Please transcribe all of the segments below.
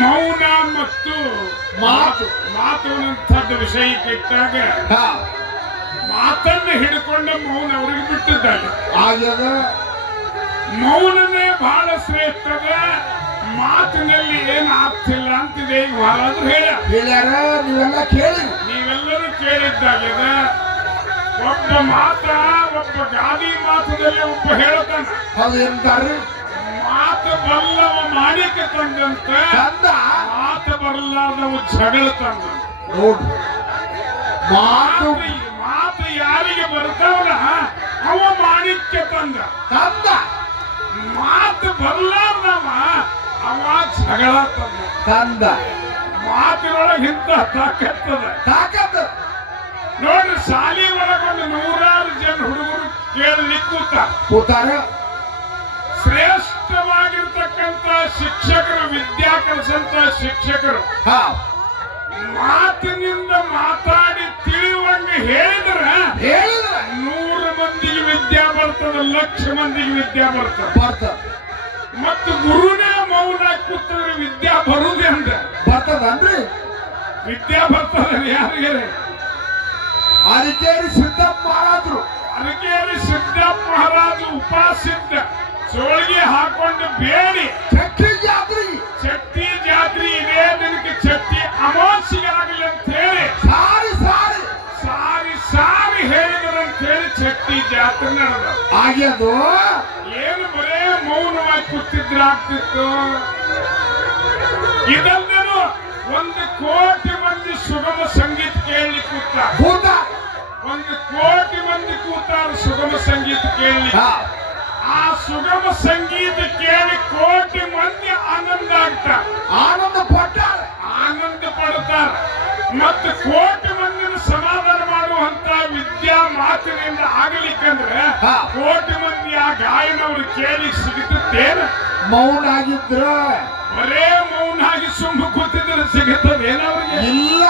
ಮೌನ ಮತ್ತು ಮಾತುವಂಥದ್ದು ವಿಷಯಕ್ಕೆ ಇಟ್ಟಾಗ ಮಾತನ್ನು ಹಿಡ್ಕೊಂಡ ಮೌನ ಅವರಿಗೆ ಬಿಟ್ಟಿದ್ದಾರೆ. ಮೌನನೇ ಬಹಳ ಶ್ರೇಷ್ಠದ, ಮಾತಿನಲ್ಲಿ ಏನು ಆಗ್ತಿಲ್ಲ ಅಂತಿದೆ. ಈಗ ಮಹಾರಾಜರು ಹೇಳ್ಯಾರ, ನೀವೆಲ್ಲರೂ ಕೇಳಿದ್ದಾಗ್ಯದ. ಒಬ್ಬ ಒಬ್ಬ ಗಾದಿ ಮಾತದಲ್ಲಿ ಒಬ್ಬ ಹೇಳ್ತಾನೆ, ಮಾತು ಬಲ್ಲವ ಮಾಣಿಕ ತಂದಂತ, ಮಾತು ಬರಲಾದವ ಜಗಳ ತಂದ. ಮಾತು ಯಾರಿಗೆ ಬರ್ತಾವಲ್ಲ ಅವ ಮಾಣಿಕ್ಯ ತಂದ. ಮಾತು ಬರ್ಲಾರ್ದವ ಅವ ಜಗಳ ತಂದ. ಮಾತಿನೊಳಗೆ ಇಂತ ತಾಕತ್ತದ ನೋಡ್ರಿ. ಶಾಲೆ ಒಳಗೊಂಡು 100 ಜನ ಹುಡುಗರು ಕೇಳಲಿಕ್ಕೆ ಕೂತಾರ. ಶ್ರೇಷ್ಠವಾಗಿರ್ತಕ್ಕಂಥ ಶಿಕ್ಷಕರು, ವಿದ್ಯಾ ಕಲಿಸಂತ ಶಿಕ್ಷಕರು ಮಾತಿನಿಂದ ಮಾತಾಡಿ ತಿಳಿಯುವಂಗೆ ಹೇಳಿದ್ರೆ 100 ಮಂದಿಗೆ ವಿದ್ಯಾ ಬರ್ತದ, 1,00,000 ಮಂದಿಗೆ ವಿದ್ಯಾ ಬರ್ತದ. ಮತ್ತು ಗುರುನೇ ಮೌನ ಕೂತಂದ್ರೆ ವಿದ್ಯಾ ಬರುದೇ ಬರ್ತದನ್ರಿ. ವಿದ್ಯಾ ಬರ್ತದ ಯಾರಿಗೆ? ಅರಕೇರಿ ಸಿದ್ದಪ್ಪ ಮಹಾರಾಜರು. ಅರಕೇರಿ ಸಿದ್ದಪ್ಪ ಮಹಾರಾಜು ಉಪಾಸಿದ್ದ ಚೋಳಿಗೆ ಹಾಕೊಂಡು ಬೇಡಿ ಚಟ್ಟಿ ಜಾತ್ರೆ ಇದೇ ದಿನಕ್ಕೆ ಚಟ್ಟಿ ಅಮಾವಾಸ್ಯೆಗೆ ಆಗಲಿ ಅಂತ ಹೇಳಿ ಸಾರಿ ಹೇಳಿದ್ರಂತ ಹೇಳಿ ಚಟ್ಟಿ ಜಾತ್ರೆ ನಡೆದ. ಆಗ್ಯದು ಏನು ಬರೇ ಮೌನವಾಗಿ ಕೂತಿದ್ರಾಗ್ತಿತ್ತು. ಇದಲ್ದೇನು 1 ಕೋಟಿ ಮಂದಿ ಸುಗಮ ಸಂಗೀತ ಕೇಳಿ ಕೂತ. 1 ಕೋಟಿ ಮಂದಿ ಕೂತಾರ ಸುಗಮ ಸಂಗೀತ ಕೇಳಿ. ಆ ಸುಗಮ ಸಂಗೀತ ಕೇಳಿ ಕೋಟಿ ಮಂದಿ ಆನಂದ ಆಗ್ತಾರೆ, ಆನಂದ ಪಡ್ತಾರೆ. ಮತ್ತು ಕೋಟಿ ಮಂದಿನ ಸಮಾಧಾನ ಮಾಡುವಂತ ವಿದ್ಯಾ ಮಾತಿನಿಂದ ಆಗಲಿಕ್ಕಂದ್ರೆ ಕೋಟಿ ಮಂದಿ ಆ ಗಾಯನವ್ರು ಕೇಳಿ ಸಿಗುತ್ತೇನ? ಮೌನ ಆಗಿದ್ರ ಬರೇ ಮೌನಾಗಿ ಸುಮ್ಮ ಕೂತಿದ್ರೆ ಸಿಗುತ್ತದೇನವ್ರಿಗೆ? ಇಲ್ಲ.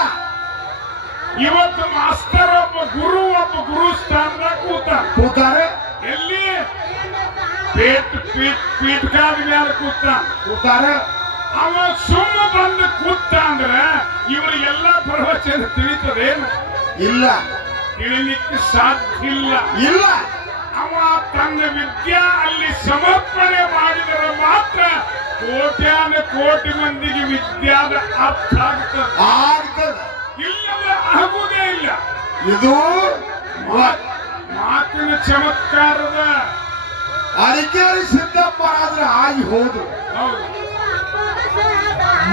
ಇವತ್ತು ಮಾಸ್ತರ್ ಒಬ್ಬ ಗುರು ಸ್ಥಾನದಾಗ ಕೂತಾರ. ಎಲ್ಲಿ? ಪೀಠಕಾದ ಮೇಲೆ ಕೂತಾರ. ಅವ ಸುಮ್ಮ ಬಂದು ಕೂತ ಅಂದ್ರೆ ಇವರಿಗೆಲ್ಲ ಪ್ರವಚನ ತಿಳಿತದೇನು? ಇಲ್ಲ, ತಿಳಿಲಿಕ್ಕೆ ಸಾಧ್ಯ ಇಲ್ಲ. ಅವ ತನ್ನ ವಿದ್ಯಾ ಅಲ್ಲಿ ಸಮರ್ಪಣೆ ಮಾಡಿದರೆ ಮಾತ್ರ ಕೋಟಿ ಮಂದಿಗೆ ವಿದ್ಯಾದ ಅರ್ಥ ಆಗ್ತದೆ. ಇಲ್ಲವೇ ಆಗುವುದೇ ಇಲ್ಲ. ಇದು ಮಾತಿನ ಚಮತ್ಕಾರದ. ಅರಕೇರಿ ಸಿದ್ದಪ್ಪ ಮಹಾರಾಜರು ಆಗಿ ಹೋದ್ರು.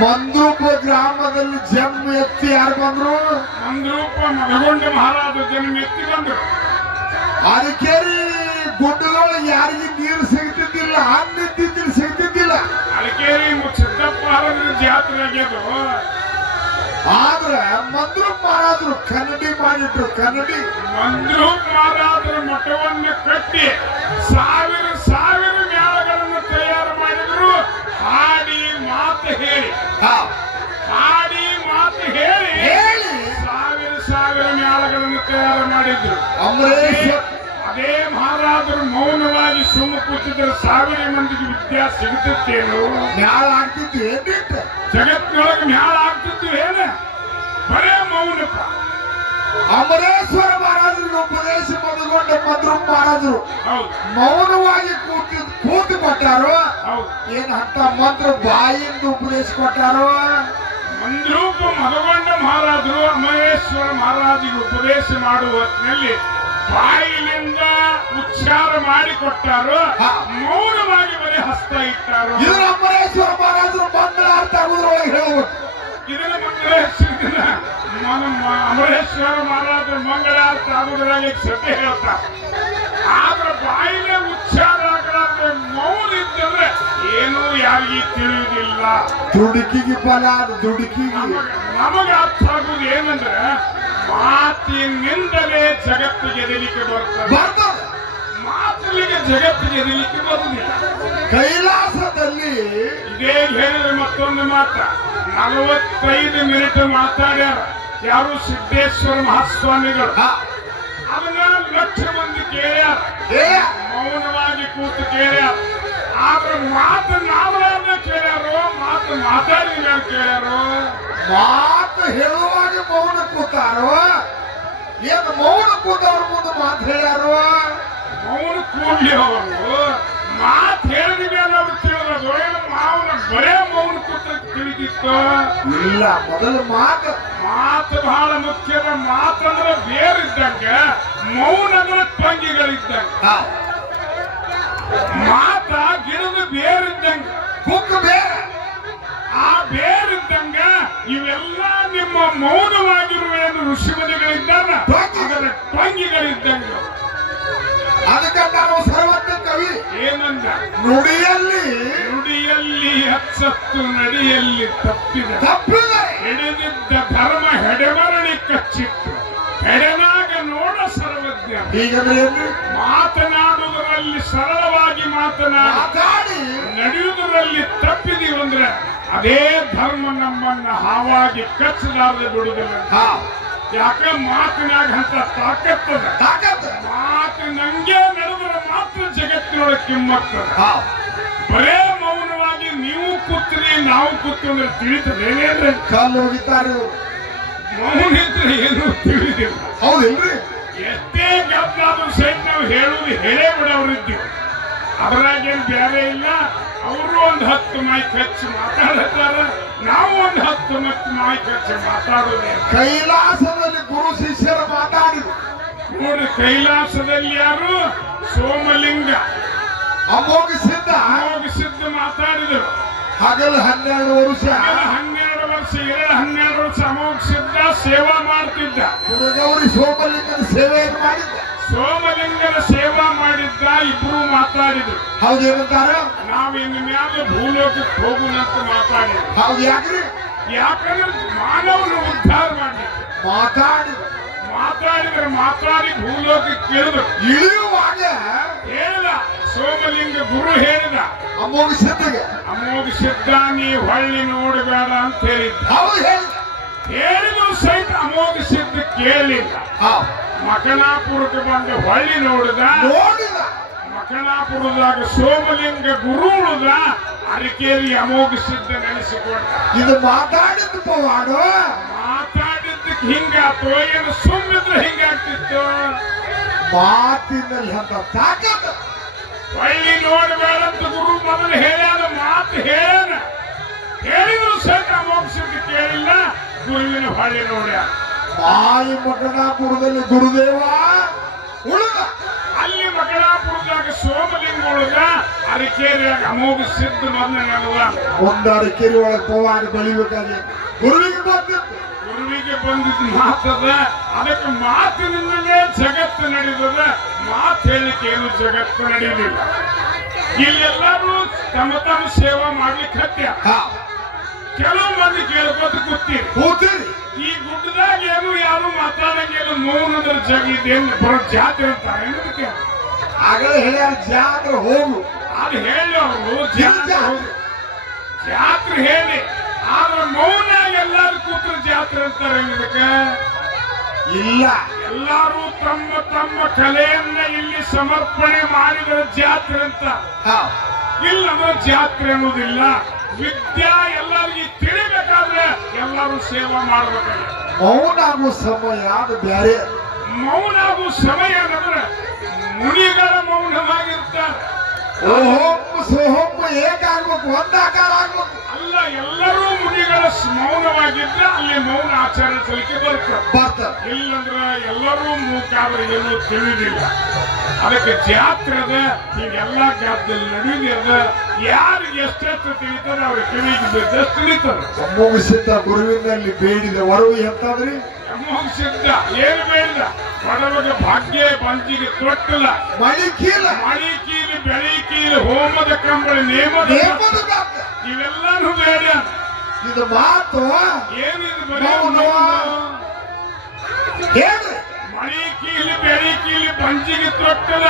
ಮಂದ್ರೂಪ ಗ್ರಾಮದಲ್ಲಿ ಜನ್ಮ ಎತ್ತಿ ಯಾರು ಬಂದ್ರು? ಮಂದ್ರೂಪ ಮಗಗೊಂಡ ಮಹಾರಾಜ ಜನ್ಮ ಎತ್ತಿ ಬಂದ್ರು. ಅರಕೇರಿ ಗುಡ್ಡಗಳು ಯಾರಿಗೆ ನೀರು ಸಿಗ್ತಿದ್ದಿಲ್ಲ, ಹಣ್ಣಿದ್ದಿದ್ದು ಸಿಗ್ತಿದ್ದಿಲ್ಲ. ಅರಕೇರಿ ಸಿದ್ದಪ್ಪ ಮಹಾರಾಜರ ಜಾತ್ರೆ ಆಗ್ಯದು. ಆದ್ರೆ ಮಂದ್ರೂಪ ಮಹಾರಾಜರು ಕನ್ನಡಿ ಮಾಡಿಟ್ರು. ಮಂದ್ರೂಪ ಮಹಾರಾಜರ ಮಠವನ್ನು ಕಟ್ಟಿ ಸಾವಿರ ಮೇಳಗಳನ್ನು ತಯಾರು ಮಾಡಿದ್ರು. ಹಾಡಿ ಮಾತು ಹೇಳಿ ಸಾವಿರ ಮೇಳಗಳನ್ನು ತಯಾರು ಮಾಡಿದ್ರು. ಅದೇ ಮಹಾರಾಜರು ಮೌನವಾಗಿ ಸುಮ್ಮ ಕೂತಿದ್ರೆ 1000 ಮಂದಿಗೆ ವಿದ್ಯಾ ಸಿಗುತ್ತೇನು? ಮ್ಯಾಳ ಆಗ್ತಿತ್ತು ಜಗತ್ತಿನೊಳಗೆ ಮ್ಯಾಳ ಆಗ್ತಿತ್ತು ಏನು? ಬರೇ ಮೌನಪ್ಪ. ಅಮರೇಶ್ವರ ಮಹಾರಾಜರಿಗೆ ಉಪದೇಶ ಮೊದಲುಗೊಂಡ ಮಂದ್ರೂಪ ಮಹಾರಾಜರು ಮೌನವಾಗಿ ಕೂತು ಕೊಟ್ಟಾರೋ ಏನ್ ಅಂತ ಮಂತ್ರ ಬಾಯಿಂದ ಉಪದೇಶ ಕೊಟ್ಟಾರೋ? ಮಂದ್ರೂಪ ಮದಗೊಂಡ ಮಹಾರಾಜರು ಅಮರೇಶ್ವರ ಮಹಾರಾಜಿಗೆ ಉಪದೇಶ ಮಾಡುವ ಹೊತ್ತಿನಲ್ಲಿ ಬಾಯಿಲಿಂದ ಉಚ್ಚಾರ ಮಾಡಿಕೊಟ್ಟಾರೋ, ಮೌನವಾಗಿ ಬರೀ ಹಸ್ತ ಇಟ್ಟಾರೋ? ಇದನ್ನ ಅಮರೇಶ್ವರ ಮಹಾರಾಜರು ಮಂಗಳಾರ್ಥ ಆಗುದ್ರೊಳಗೆ ಹೇಳಬೇಕು. ಇದನ್ನ ಅಮರೇಶ್ವರ ಮಹಾರಾಜರು ಮಂಗಳಾರ್ಥ ಆಗುದ್ರಾಗ ಸತ್ಯ ಹೇಳ್ತಾರೆ. ಆದ್ರೆ ಬಾಯಿಲೆ ಉಚ್ಚಾರ ಆಗಲಾದ್ರೆ ಮೌನ ಇದ್ದಂದ್ರೆ ಏನೂ ಯಾರಿಗೆ ತಿಳಿಯುವುದಿಲ್ಲ. ದುಡುಕಿಗೆ ಫಲ, ದುಡುಕಿಗೆ ನಮಗೆ ಅರ್ಥ ಆಗುವುದು ಏನಂದ್ರೆ ಮಾತಿನಿಂದಲೇ ಜಗತ್ತಿಗೆ ಎದಲಿಕ್ಕೆ ಬರ್ತದೆ. ಮಾತಿಗೆ ಜಗತ್ತಿಗೆ ಎದಲಿಕ್ಕೆ ಬರುವುದಿಲ್ಲ. ಕೈಲಾಸದಲ್ಲಿ ಇದೇ ಹೇಳಿದ್ರೆ ಮತ್ತೊಂದು ಮಾತ 45 ಮಿನಿಟ್ ಮಾತಾಡ್ಯಾರ ಯಾರು? ಸಿದ್ದೇಶ್ವರ ಮಹಾಸ್ವಾಮಿಗಳು. ಅದನ್ನ 1,00,000 ಮಂದಿ ಕೇಳ್ಯಾರ, ಮೌನವಾಗಿ ಕೂತು ಕೇಳ್ಯಾರ. ಆದ್ರೆ ಮಾತನಾಡಲಾರ್ದೆ ಕೇಳ್ಯಾರೋ, ಮಾತಾಡಿದ ಕೇಳ್ಯಾರೋ? ಮಾತು ಹೇಳುವಾಗ ಮೌನ ಕೂತಾರೋ? ಏನು ಮೌನ ಕೂತವ್ರ ಮುಂದೆ ಮಾತು ಹೇಳ್ಯಾರೋ? ಮೌನ ಕೂಡ್ಲಿ ಅವರು ಮಾತು ಹೇಳಿದ ಮೇಲೆ ಅವ್ರು ತಿಳಿದ್ರು. ಏನು ಮಾವನ ಬರೇ ಮೌನ ಕೂತ ತಿಳಿದಿತ್ತು? ಇಲ್ಲ, ಮೊದಲು ಮಾತು ಬಹಳ ಮುಖ್ಯದ. ಮಾತಂದ್ರೆ ಬೇರಿದ್ದಂಗ, ಮೌನ ಅಂದ್ರೆ ಟೊಂಗಿಗಳಿದ್ದಂಗ. ಮಾತ ಗಿಡದ ಬೇರಿದ್ದಂಗ, ಕುಕ್ಕ ಬೇರೆ. ಆ ಬೇರಿದ್ದಂಗ ಇವೆಲ್ಲ ನಿಮ್ಮ ಮೌನವಾಗಿರುವ ಏನು ಋಷಿಮುನಿಗಳಿದ್ದಾರ ಅದರ ಟೊಂಗಿಗಳಿದ್ದಂಗ. ಅದಕ್ಕೆ ನಾವು ಸರ್ವಜ್ಞ ಕವಿ ಏನಂದ? ನುಡಿಯಲ್ಲಿ ಹಚ್ಚತ್ತು ನಡಿಯಲ್ಲಿ ತಪ್ಪಿದೆ ಹಿಡಿದಿದ್ದ ಧರ್ಮ ಹೆಡೆಮರಳಿ ಕಚ್ಚಿತ್ತು ಹೆಡೆನಾಗ ನೋಡ ಸರ್ವಜ್ಞ. ಮಾತನಾಡುವುದರಲ್ಲಿ ಸರಳವಾಗಿ ಮಾತನಾಡಿ ನಡೆಯುವುದರಲ್ಲಿ ತಪ್ಪಿದೀವಂದ್ರೆ ಅದೇ ಧರ್ಮ ನಮ್ಮನ್ನ ಹಾವಾಗಿ ಕಚ್ಚಲಾರದೆ ಬಿಡುವುದಿಲ್ಲ. ಯಾಕ ಮಾತಿನಾಗ ಅಂತ ತಾಕತ್ತದ. ಮಾತು ನಂಗೆ ನಡೆದ್ರೆ ಮಾತ್ರ ಜಗತ್ತಿನೊಳಗೆ ಕಿಮ್ಮತ್ತದ. ಬರೇ ಮೌನವಾಗಿ ನೀವು ಕೂತ್ರಿ ನಾವು ಕೂತು ಅಂದ್ರೆ ತಿಳಿತದೆ ಏನೇನ್ರಿ? ಕಾಲು ಹೋಗಿದ್ದಾರೆ ಮೌನ ಇದ್ರೆ ಏನು ತಿಳಿದಿಲ್ಲ. ಹೌದಿಲ್ರಿ? ಎಷ್ಟೇ ಗೆದ್ದಾದ್ರೂ ಸಹಿತ ನಾವು ಹೇಳುವುದು ಹೇಳೇ ಬಿಡೋರಿದ್ದೀವಿ. ಅದ್ರಾಗೇನು ಬೇರೆ ಇಲ್ಲ. ಅವರು ಒಂದು 10 ಮೈಕ್ ಹಚ್ಚಿ ಮಾತಾಡುತ್ತಾರ, ನಾವು ಒಂದು 10 ಮೈಕ್ ಹಚ್ಚಿ ಮಾತಾಡೋದೇ. ಕೈಲಾಸದಲ್ಲಿ ಗುರು ಶಿಷ್ಯರು ಮಾತಾಡಿದ್ರು ನೋಡಿ. ಕೈಲಾಸದಲ್ಲಿ ಯಾರು? ಸೋಮಲಿಂಗ ಅಮೋಘ ಸಿದ್ಧ ಮಾತಾಡಿದರು. ಹಗಲು 12 ವರ್ಷ 12 ವರ್ಷ ಅಮೋಘ ಸಿದ್ಧ ಸೇವಾ ಮಾಡ್ತಿದ್ದ. ಹುಡುಗವ್ರಿ ಸೋಮಲಿಂಗನ ಸೇವೆಯನ್ನು ಮಾಡಿದ್ದ. ಸೋಮಲಿಂಗನ ಸೇವಾ ಮಾಡಿದ್ದ. ಇಬ್ರು ಮಾತಾಡಿದ್ರು. ಹೌದೇನಂತಾರ? ನಾವ್ ಇನ್ನು ಮ್ಯಾಲೆ ಭೂಲೋಕಕ್ಕೆ ಹೋಗುನಂತ ಮಾತಾಡಿದ್ರು. ಹೌದು. ಯಾಕ್ರಿ? ಯಾಕಂದ್ರೆ ಮಾನವನ ಉದ್ಧಾರ ಮಾಡಿದ್ರು. ಮಾತಾಡಿ ಭೂಲೋಕಕ್ಕೆ ಕೇಳಿದ್ರು. ಇಳಿಯುವಾಗ ಹೇಳಿದ ಸೋಮಲಿಂಗ ಗುರು ಹೇಳಿದ ಅಮೋಘ ಸಿದ್ಧ ನೀ ಹೊಳ್ಳಿ ನೋಡಬೇಡ ಅಂತ ಹೇಳಿದ್ದ. ಹೇಳಿದ್ರು ಸಹಿತ ಅಮೋಘ ಸಿದ್ಧ ಕೇಳಿಲ್ಲ. ಮಕನಾಪುರಕ್ಕೆ ಬಂದು ಹೊಳ್ಳಿ ನೋಡಿದ. ಮಕನಾಪುರದಾಗ ಸೋಮಲಿಂಗ ಗುರು ಉಳಿದ. ಅರಕೇರಿ ಅಮೋಘ ಸಿದ್ಧ ನೆನೆಸಿಕೊಂಡ. ಇದು ಮಾತಾಡಿದ್ದಕ್ಕೆ ಹಿಂಗಾತು. ಏನು ಸುಮ್ಮಿದ್ರೆ ಹಿಂಗಾಗ್ತಿತ್ತು? ಮಾತಿನಲ್ಲಿ ಅಂತ ತಾಕತ್ತ. ಹೊಳ್ಳಿ ನೋಡಬೇಡಂತ ಗುರು ಮೊದಲು ಹೇಳ್ಯಾದ. ಮಾತು ಹೇಳಿದ್ರು ಸಹಿತ ಅಮೋಘ ಸಿದ್ಧ ಕೇಳಿಲ್ಲ. ಗುರುವಿನ ಹೊಳ್ಳಿ ನೋಡ್ಯ. ಮಾಯಿ ಮಕನಾಪುರದಲ್ಲಿ ಗುರುದೇವ ಉಳಿದ. ಅಲ್ಲಿ ಮಕನಾಪುರದಾಗ ಸೋಮಲಿಂಗ ಉಳಿದ. ಅರಕೇರಿಯಾಗ ಅಮೋಘ ಸಿದ್ಧ ಮೊದಲು ನೆನದ. ಒಂದು ಅರಕೇರಿ ಒಳಗೆ ಪವಾಡ ಬೆಳಿಬೇಕಾದ್ರೆ ಗುರುವಿಗೆ ಬಂದಿದ್ದು ಮಾತದ. ಅದಕ್ಕೆ ಮಾತಿನಿಂದಲೇ ಜಗತ್ತು ನಡೆದದ. ಮಾತು ಹೇಳಿಕೆ ಏನು ಜಗತ್ತು ನಡೆಯಲಿಲ್ಲ. ಇಲ್ಲೆಲ್ಲರೂ ತಮ್ಮ ಸೇವಾ ಮಾಡ್ಲಿಕ್ಕೆ ಹತ್ಯ. ಕೆಲವು ಮಂದಿ ಕೇಳ್ಕೊತ ಕೂತೀರಿ. ಈ ಗುಡ್ಡದಾಗ ಏನು ಯಾರು ಮಾತಾಡಂಗೇನು ಮೌನದ್ರ ಜಗ ಇದೇನು ಬರೋ ಜಾತ್ರೆ ಅಂತಾರೆ. ಆಗಲೇ ಹೇಳ್ಯಾರ ಜಾತ್ರೆ ಹೋಗು. ಅದು ಹೇಳಿ ಅವರು ಜಾತ್ರೆ ಹೇಳಿ. ಆದ್ರೆ ಮೌನ ಎಲ್ಲಾರು ಕೂತ್ರ ಜಾತ್ರೆ ಅಂತಾರೆ. ಇದಕ್ಕೆ ಇಲ್ಲ, ಎಲ್ಲಾರು ತಮ್ಮ ಕಲೆಯನ್ನ ಇಲ್ಲಿ ಸಮರ್ಪಣೆ ಮಾಡಿದ ಜಾತ್ರೆ ಅಂತ. ಇಲ್ಲಂದ್ರೆ ಜಾತ್ರೆ ಅನ್ನೋದಿಲ್ಲ. ವಿದ್ಯಾ ಎಲ್ಲರಿಗೂ ತಿಳಿಬೇಕಾದ್ರೆ ಎಲ್ಲರೂ ಸೇವಾ ಮಾಡ್ಬೇಕಾದ್ರೆ ಮೌನ ಆಗೋ ಸಮಯ ಅದು ಬೇರೆ. ಮೌನ ಆಗೋ ಸಮಯ ಅಂದ್ರೆ ಮುನಿಗಳ ಮೌನವಾಗಿರ್ತಾರೆ. ಸೋಹೊಮ್ಮು ಏಕಾಗ್ಬೇಕು, ಒಂದಾಕಾರ ಆಗ್ಬೇಕು. ಅಲ್ಲ, ಎಲ್ಲರೂ ಮುನಿಗಳ ಮೌನವಾಗಿದ್ರೆ ಅಲ್ಲಿ ಮೌನ ಆಚರಿಸಲಿಕ್ಕೆ ಬರ್ತಾರೆ. ಇಲ್ಲಂದ್ರೆ ಎಲ್ಲರೂ ಮೂಕಾದ್ರೆ ಏನೂ ತಿಳಿದಿಲ್ಲ. ಅದಕ್ಕೆ ಜಾತ್ರೆ ಅದ. ಹೀಗೆಲ್ಲ ಜಾತ್ರೆಯಲ್ಲಿ ನಡೆಯುವುದ. ಯಾರಿಗೆ ಎಷ್ಟೆಷ್ಟು ತಿಳಿತಾರೆ ಅವ್ರ ಕಿವಿಗೆ ಬಿದ್ದಷ್ಟು ತಿಳಿತಾರೆ. ಅಮೋಘ ಸಿದ್ಧ ಗುರುವಿನಲ್ಲಿ ಬೇಡಿದ ವರವು ಎಂತಾದ್ರಿ? ಅಮೋಘ ಸಿದ್ಧ ಏನು ಬೇಡಿದ? ಬಡವಗೆ ಭಾಗ್ಯ ಬಂಜಿಗೆ ತೊಟ್ಟಲ್ಲ, ಮಳಿ ಕೀಲಿ ಬೆಳಿ ಕೀಲಿ ಹೋಮದ ಕಂಬಳ ನೇಮದ ಇವೆಲ್ಲಾನು ಬೇಡ. ಇದು ಮಾತು ಏನಿದು? ಮಳಿ ಕೀಲಿ ಬೆಳಿ ಕೀಲಿ ಬಂಜಿಗೆ ತೊಟ್ಟಲ್ಲ,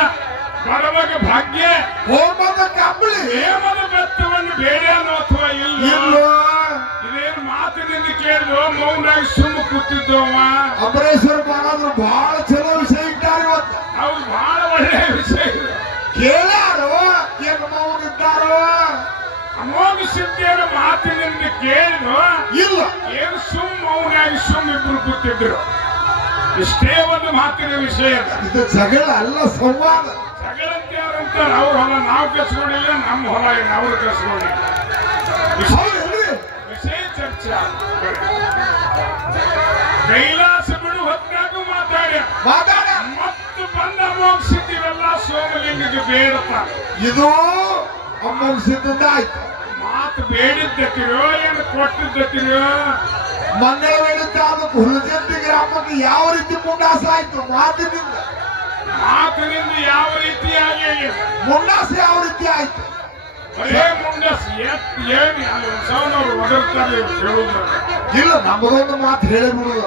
ಬಡವಗೆ ಭಾಗ್ಯ ಹೋಮದ ಕಂಬಳಿ ನೇಮದ ಬೆತ್ತವನ್ನು ಬೇಡ ಅನ್ನೋ ಅಥವಾ ಇಲ್ಲ? ಇದೇನು ಮಾತಿನಿಂದ ಕೇಳಿದ್ವು. ಮೌನಾಗಿ ಸುಮ್ಮ ಕೂತಿದ್ದವ. ಅಂಬರೇಶ್ವರ ಮಹಾರಾಜರು ಬಹಳ ಚಲೋ ವಿಷಯ ಇಟ್ಟಾರೆ ಇವತ್ತು. ಅವ್ರು ಬಹಳ ಒಳ್ಳೆಯ ವಿಷಯ ಕೇಳಾರೋ. ಏನು ಮೌನ ಇದ್ದಾರೋ? ಅಮೋಘ ಸಿದ್ಧಿಯನ್ನು ಮಾತಿನಿಂದ ಕೇಳಿದ್ರು ಇಲ್ಲ ಏನು ಅವನಾಗಿ ಇಬ್ರು ಕೂತಿದ್ರು. ಇಷ್ಟೇ ಒಂದು ಮಾತಿನ ವಿಷಯ. ಇದು ಜಗಳ ಅಲ್ಲ, ಸಂವಾದ. ಜಗಳಂತೆ ಯಾರಂತಾರೆ ಅವ್ರ ಹೊಲ ನಾವು ಕಸ್ಕೊಂಡಿಲ್ಲ, ನಮ್ಮ ಹೊಲ ಅವ್ರು ಕಸ್ಕೊಂಡಿಲ್ಲ. ವಿಷಯ ಚರ್ಚೆ. ಕೈಲಾಸ ಬಿಡು ಹೊತ್ತಾಗೂ ಮಾತಾಡ ಮತ್ತು ಬಂದ ಅಮೋಘಸಿದ್ದೀವೆಲ್ಲ ಸೋಮಲಿಂಗಕ್ಕೆ ಬೇಡಪ್ಪ. ಇದು ಅಮೋಘಸಿದ್ದ ಆಯ್ತು. ಮಾತು ಬೇಡಿದ್ದತಿರೋ ಏನು ಕೊಟ್ಟಿದ್ದತಿರೋ. ಮಂಗಳವೇಡಿದ್ದ ಅದಕ್ಕೆ ಹುಲಜಂತಿ ಗ್ರಾಮಕ್ಕೆ ಯಾವ ರೀತಿ ಮುಂಡಾಸ ಆಯ್ತು? ಮಾತಿನಿಂದ ಯಾವ ರೀತಿಯಾಗಿ ಮುಂಡಾಸ ಯಾವ ರೀತಿ ಆಯ್ತು? ಬರೇ ಮುಂಡಾಸ ಏನು ಸೌನವ್ರು ಒದರ್ತಾರೆ ಹೇಳುದು. ಇಲ್ಲ, ನಮ್ಮದೊಂದು ಮಾತು ಹೇಳಿಬಿಡುದು.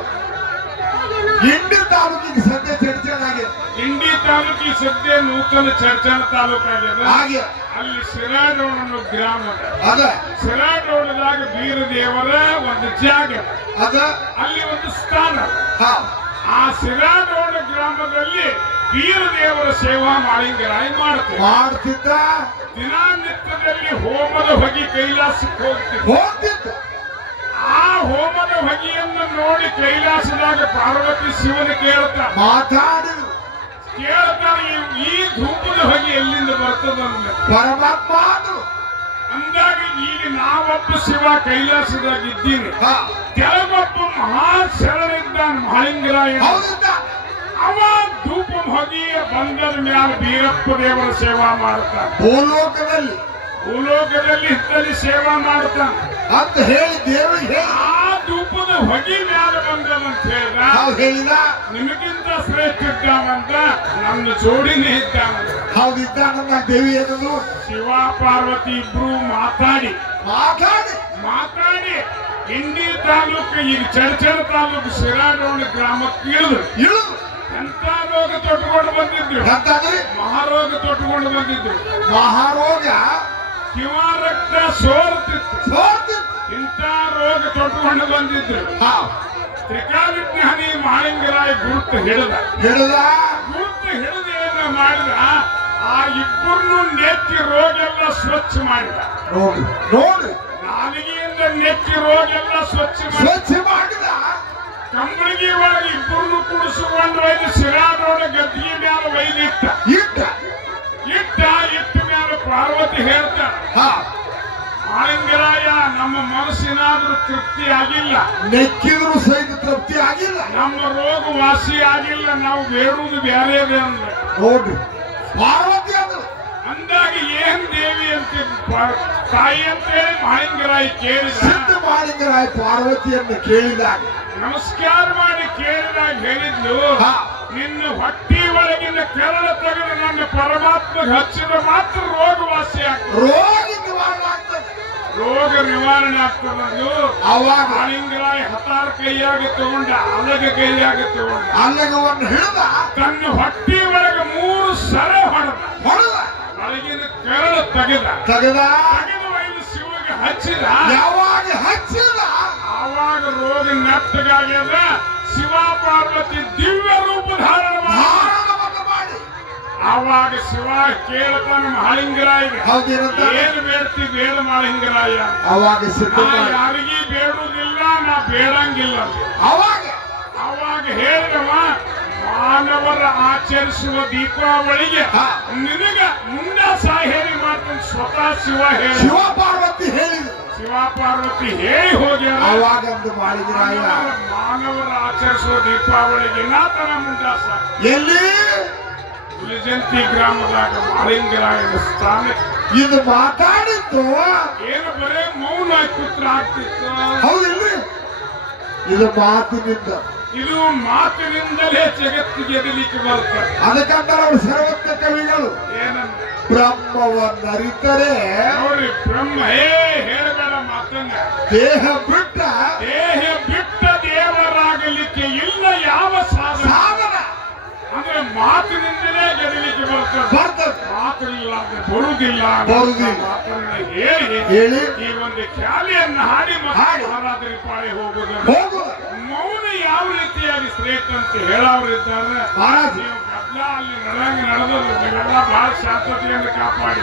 ಇಂಡಿ ತಾಲೂಕಿಗೆ ಸದ್ಯ ಚರ್ಚೆನಾಗಿದೆ. ಇಂಡಿ ತಾಲೂಕಿಗೆ ಸದ್ಯ ನೂತನ ಚರ್ಚಾ ತಾಲೂಕಾಗ್ಯದ. ಹಾಗೆ ಅಲ್ಲಿ ಸಿರಾಡೋಣ ಗ್ರಾಮ ಅದ. ಸಿರಾಡೋಣದಾಗ ಬೀರದೇವರ ಒಂದು ಜಾಗ ಅದ. ಅಲ್ಲಿ ಒಂದು ಸ್ಥಾನ. ಆ ಸಿರಾಡೋಣ ಗ್ರಾಮದಲ್ಲಿ ಬೀರದೇವರ ಸೇವಾ ಮಾಳಿಂಗರಾಯ ಮಾಡ್ತಿದ್ದ. ದಿನನಿತ್ಯದಲ್ಲಿ ಹೋಮದ ಹೊಗೆ ಕೈಲಾಸಕ್ಕೆ ಹೋಗ್ತಿತ್ತು. ಆ ಹೋಮದ ಹೊಗೆಯನ್ನು ನೋಡಿ ಕೈಲಾಸದಾಗ ಪಾರ್ವತಿ ಶಿವನ ಮಾತಾಡಿದ್ರು. ಕೇಳ್ತಾರೆ, ಈ ಧೂಪದ ಹೊಗೆ ಎಲ್ಲಿಂದ ಬರ್ತದಂದ್ರೆ ಪರಮಾತ್ಮ ಅಂದಾಗ ಈಗ ನಾವೊಬ್ಬ ಶಿವ ಕೈಲಾಸದಾಗ ಇದ್ದೀನಿ, ಕೆಲವೊಬ್ಬ ಮಹಾ ಶರಣರಿದ್ದಾನೆ ಮಾಳಿಂಗರಾಯ. ಅವ ಧೂಪ ಹೊಗೆಯ ಬಂದದ ಮ್ಯಾಲ ಬೀರಪ್ಪ ದೇವರ ಸೇವಾ ಮಾಡ್ತಾನೆ. ಭೂಲೋಕದಲ್ಲಿ ಇದ್ದಲ್ಲಿ ಸೇವಾ ಮಾಡ್ತಾನೆ ಅಂತ ಹೇಳಿ ದೇವರಿಗೆ ಆ ಧೂಪದ ಹೊಗೆ ಮ್ಯಾಲ ಬಂದದಂತ ಹೇಳಿದ. ನಿಮಗಿಂತ ಶ್ರೇಷ್ಠ ಇದ್ದಾನಂತ, ನನ್ನ ಜೋಡಿನೇ ಇದ್ದಾನಂತ. ಹೌದಿದ್ದಾನಂತ ದೇವಿ ಏನದು? ಶಿವ ಪಾರ್ವತಿ ಇಬ್ರು ಮಾತಾಡಿ ಇಂಡಿ ತಾಲೂಕು ಈಗ ಚರ್ಚರ ತಾಲೂಕು ಸಿರಾಡೋಣ ಗ್ರಾಮಕ್ಕೆ ಇಳಿದು ಎಂತ ರೋಗ ತೊಟ್ಟುಕೊಂಡು ಬಂದಿದ್ರು. ಮಹಾರೋಗ ತೊಟ್ಟುಕೊಂಡು ಬಂದಿದ್ರು. ಮಹಾರೋಗ ಕಿವ ರಕ್ತ ಸೋರ್ತಿತ್ತು. ಇಂಥ ರೋಗ ತೊಟ್ಟುಕೊಂಡು ಬಂದಿದ್ರು. ತ್ರಿಕಾಲಜ್ಞಾನಿ ಮಾಳಿಂಗರಾಯ ಗುರುತು ಹಿಡಿದ ಏನ ಮಾಡಿದ, ಆ ಇಬ್ಬರನ್ನು ನೆಚ್ಚಿ ರೋಗ ಎಲ್ಲ ಸ್ವಚ್ಛ ಮಾಡಿದ. ನಾಲಿಗೆಯಿಂದ ನೆಚ್ಚಿ ರೋಗ ಎಲ್ಲ ಸ್ವಚ್ಛ ಮಾಡಿದ. ಕಂಬಳಿಗೆ ಒಳಗೆ ಇಬ್ಬರನ್ನು ಕುಡಿಸಿಕೊಂಡು ಒಯ್ದು ಸಿರಾಡೋಣ ಗದ್ದಿಗೆ ಮ್ಯಾಲ ಒಯ್ದಿಟ್ಟ ಮ್ಯಾಲ ಪಾರ್ವತಿ ಹೇಳ್ತಾರ, ಮಾಳಿಂಗರಾಯ ನಮ್ಮ ಮನಸ್ಸಿನಾದ್ರೂ ತೃಪ್ತಿ ಆಗಿಲ್ಲ, ನೆಕ್ಕಿದ್ರು ಸಹಿತ ತೃಪ್ತಿ ಆಗಿಲ್ಲ, ನಮ್ಮ ರೋಗ ವಾಸಿ ಆಗಿಲ್ಲ, ನಾವು ಬೇಡುವುದು ಬೇರೆ ಅಂದ್ರೆ ನೋಡ್ರಿ ಪಾರ್ವತಿ ಅಂದಾಗ ಏನ್ ದೇವಿ ಅಂತ ತಾಯಿ ಅಂತೇಳಿ ಮಾಳಿಂಗರಾಯ ಕೇಳಿದ. ಮಾಳಿಂಗರಾಯ ಪಾರ್ವತಿಯನ್ನು ಕೇಳಿದಾಗ ನಮಸ್ಕಾರ ಮಾಡಿ ಕೇಳಿದಾಗ ಹೇಳಿದ್ಲು, ನಿನ್ನ ಹೊಟ್ಟಿ ಒಳಗಿನ ಕೆರಳ ತೆಗೆದು ನನ್ನ ಪರಮಾತ್ಮ ಹಚ್ಚಿದ ಮಾತ್ರ ರೋಗ ವಾಸಿ ಆಗ್ತದೆ, ರೋಗ ನಿವಾರಣೆ ಆಗ್ತದಂದು. ಅವಾಗ ಮಾಳಿಂಗರಾಯ ಹತಾರ ಕೈಯಾಗಿ ತಗೊಂಡ, ಅಲಗ ಕೈಯಾಗಿ ತಗೊಂಡ, ಅಲ್ಲಗವನ್ನು ಹಿಡಿದ ತನ್ನ ಹೊಟ್ಟಿ ಒಳಗೆ 3 ಸರೆ ಹೊಡೆದ. ಒಳಗಿನ ಕೆರಳ ತೆಗೆದ ಒಯ್ದು ಶಿವಗೆ ಹಚ್ಚಿದ. ಯಾವಾಗ ಹಚ್ಚಿದ ಆವಾಗ ರೋಗ ನೆಟ್ಟಗಾಗ್ಯದ. ಶಿವ ಪಾರ್ವತಿ ದಿವ್ಯ ರೂಪ ಧಾರಣ ಮಾಡಿ ಆವಾಗ ಶಿವ ಕೇಳ್ತಾನ ಮಾಳಿಂಗರಾಯಿಗೆ, ಏನು ಬೇಡ್ತಿ ಬೇಡ ಮಾಳಿಂಗರಾಯ. ಅವಾಗ ಯಾರಿಗೀ ಬೇಡುವುದಿಲ್ಲ, ನಾ ಬೇಡಂಗಿಲ್ಲ. ಅವಾಗ ಹೇಳಿದವ, ಮಾನವರ ಆಚರಿಸುವ ದೀಪಾವಳಿಗೆ ನಿನಗ ಮುಂದೆ ಹೇಳಿ ಮಾಡ್ತಾನೆ ಸ್ವತಃ ಶಿವ ಹೇಳಿ. ಶಿವ ಪಾರ್ವತಿ ಹೇಳಿ ಹೋಗ್ಯಾರ. ಅವಾಗಂದು ಮಾಳಿಂಗರಾಯ ಮಾನವರ ಆಚರಿಸುವ ದೀಪಾವಳಿಗೆ ನಾತನ ಮುಂದಾಸ ಎಲ್ಲಿ ಹುಲಿಜಂತಿ ಗ್ರಾಮದಾಗ ಮಾಳಿಂಗರಾಯನ ಸ್ಥಾನ. ಇದು ಮಾತಾಡಿತ್ತು ಏನು ಬರೇ ಮೌನ ಪುತ್ರ ಆಗ್ತಿತ್ತು. ಹೌದಿಲ್ರಿ? ಇದು ಮಾತಿನಿಂದ, ಇದು ಮಾತಿನಿಂದಲೇ ಜಗತ್ತಿಗೆ ಎದಲಿಕ್ಕೆ ಬರುತ್ತದೆ. ಅದಕ್ಕಂತಾರೆ ಅವರು ಸರ್ವಜ್ಞ ಕವಿಗಳು ಏನಂದ್ರೆ, ಬ್ರಹ್ಮವನ್ನರಿತರೆ ನೋಡ್ರಿ, ಬ್ರಹ್ಮ ಹೇಳಬೇಡ ಮಾತನ್ನ. ದೇಹ ಬಿಟ್ಟ ದೇವರಾಗಲಿಕ್ಕೆ ಇಲ್ಲ ಯಾವ ಸಾಧನ. ಅಂದ್ರೆ ಮಾತಿನಿಂದಲೇ ಗೆದಲಿಕ್ಕೆ ಬರ್ತದೆ. ಮಾತಿಲ್ಲ ಅಂದ್ರೆ ಬರುವುದಿಲ್ಲ. ಮಾತನ್ನ ಹೇಳಿ ಈ ಒಂದು ಖ್ಯಾಲಿಯನ್ನು ಹಾಡಿ ಮಹಾರಾಜರಿ ಪಾಳಿ ಹೋಗುದು. ಮೌನ ಯಾವ ರೀತಿಯಾಗಿ ಶ್ರೇಷ್ಠ ಅಂತ ಹೇಳೋರಿದ್ದಾರೆ. ನೀವು ಗದ್ದಲ ಅಲ್ಲಿ ನಡೆದಂಗೆ ನಡೆದ್ರು, ನೀವೆಲ್ಲ ಬಹಳ ಶಾಂತತೆಯನ್ನು ಕಾಪಾಡಿ.